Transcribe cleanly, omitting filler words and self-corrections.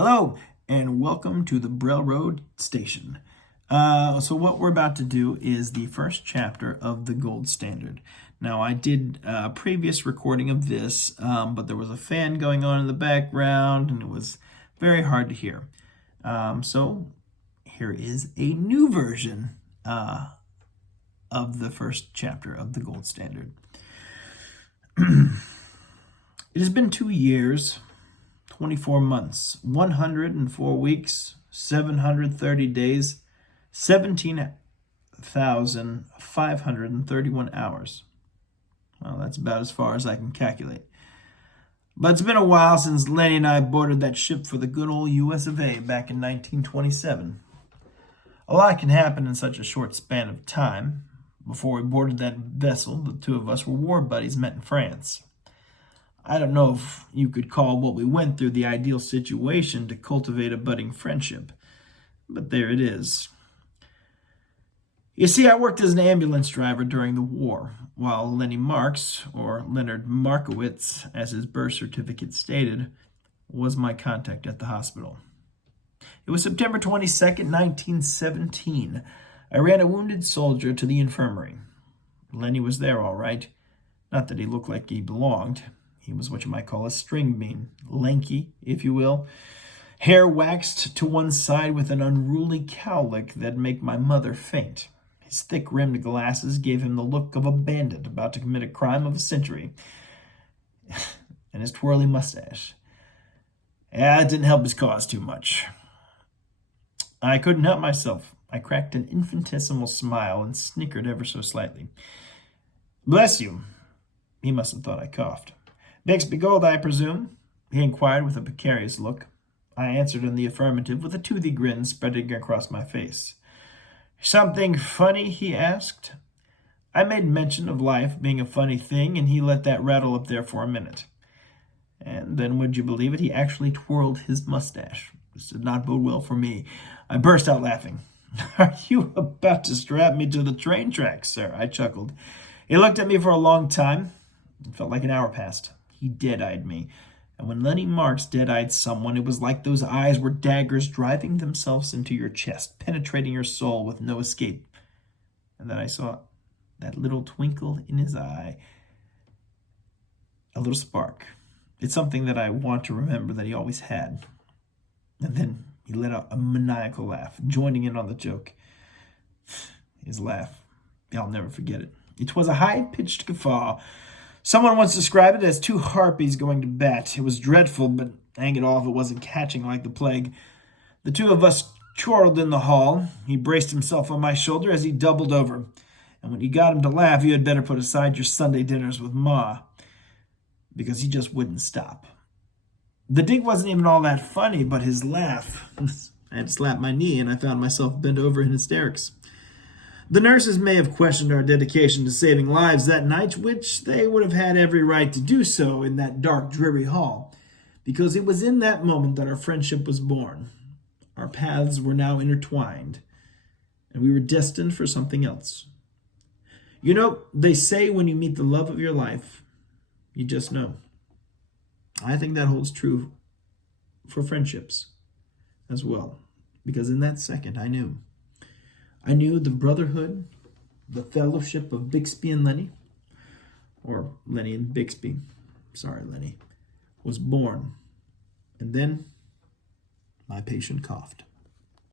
Hello, and welcome to the Braille Road Station. So what we're about to do is the first chapter of the Gold Standard. Now, I did a previous recording of this, but there was a fan going on in the background, and it was very hard to hear. So here is a new version of the first chapter of the Gold Standard. It has been 2 years, 24 months, 104 weeks, 730 days, 17,531 hours. Well, that's about as far as I can calculate. But it's been a while since Lenny and I boarded that ship for the good old US of A back in 1927. A lot can happen in such a short span of time. Before we boarded that vessel, the two of us were war buddies met in France. I don't know if you could call what we went through the ideal situation to cultivate a budding friendship, but there it is. You see, I worked as an ambulance driver during the war, while Lenny Marks, or Leonard Markowitz, as his birth certificate stated, was my contact at the hospital. It was September 22nd, 1917. I ran a wounded soldier to the infirmary. Lenny was there, all right. Not that he looked like he belonged. He was what you might call a string bean, lanky, if you will, hair waxed to one side with an unruly cowlick that'd make my mother faint. His thick-rimmed glasses gave him the look of a bandit about to commit a crime of a century. And his twirly mustache. Yeah, it didn't help his cause too much. I couldn't help myself. I cracked an infinitesimal smile and snickered ever so slightly. Bless you. He must have thought I coughed. Bixby Gold, I presume? He inquired with a precarious look. I answered in the affirmative with a toothy grin spreading across my face. Something funny, he asked. I made mention of life being a funny thing, and he let that rattle up there for a minute. And then, would you believe it, he actually twirled his mustache. This did not bode well for me. I burst out laughing. Are you about to strap me to the train tracks, sir? I chuckled. He looked at me for a long time. It felt like an hour passed. He dead-eyed me. And when Lenny Marks dead-eyed someone, it was like those eyes were daggers driving themselves into your chest, penetrating your soul with no escape. And then I saw that little twinkle in his eye, a little spark. It's something that I want to remember that he always had. And then he let out a maniacal laugh, joining in on the joke. His laugh, I'll never forget it. It was a high-pitched guffaw. Someone once described it as two harpies going to bat. It was dreadful, but hang it all if it wasn't catching like the plague. The two of us chortled in the hall. He braced himself on my shoulder as he doubled over. And when you got him to laugh, you had better put aside your Sunday dinners with Ma, because he just wouldn't stop. The dig wasn't even all that funny, but his laugh. I had to slap my knee, and I found myself bent over in hysterics. The nurses may have questioned our dedication to saving lives that night, which they would have had every right to do so in that dark, dreary hall, because it was in that moment that our friendship was born. Our paths were now intertwined, and we were destined for something else. You know, they say when you meet the love of your life, you just know. I think that holds true for friendships as well, because in that second I knew. I knew the brotherhood, the fellowship of Bixby and Lenny, or Lenny and Bixby, sorry Lenny, was born. And then my patient coughed.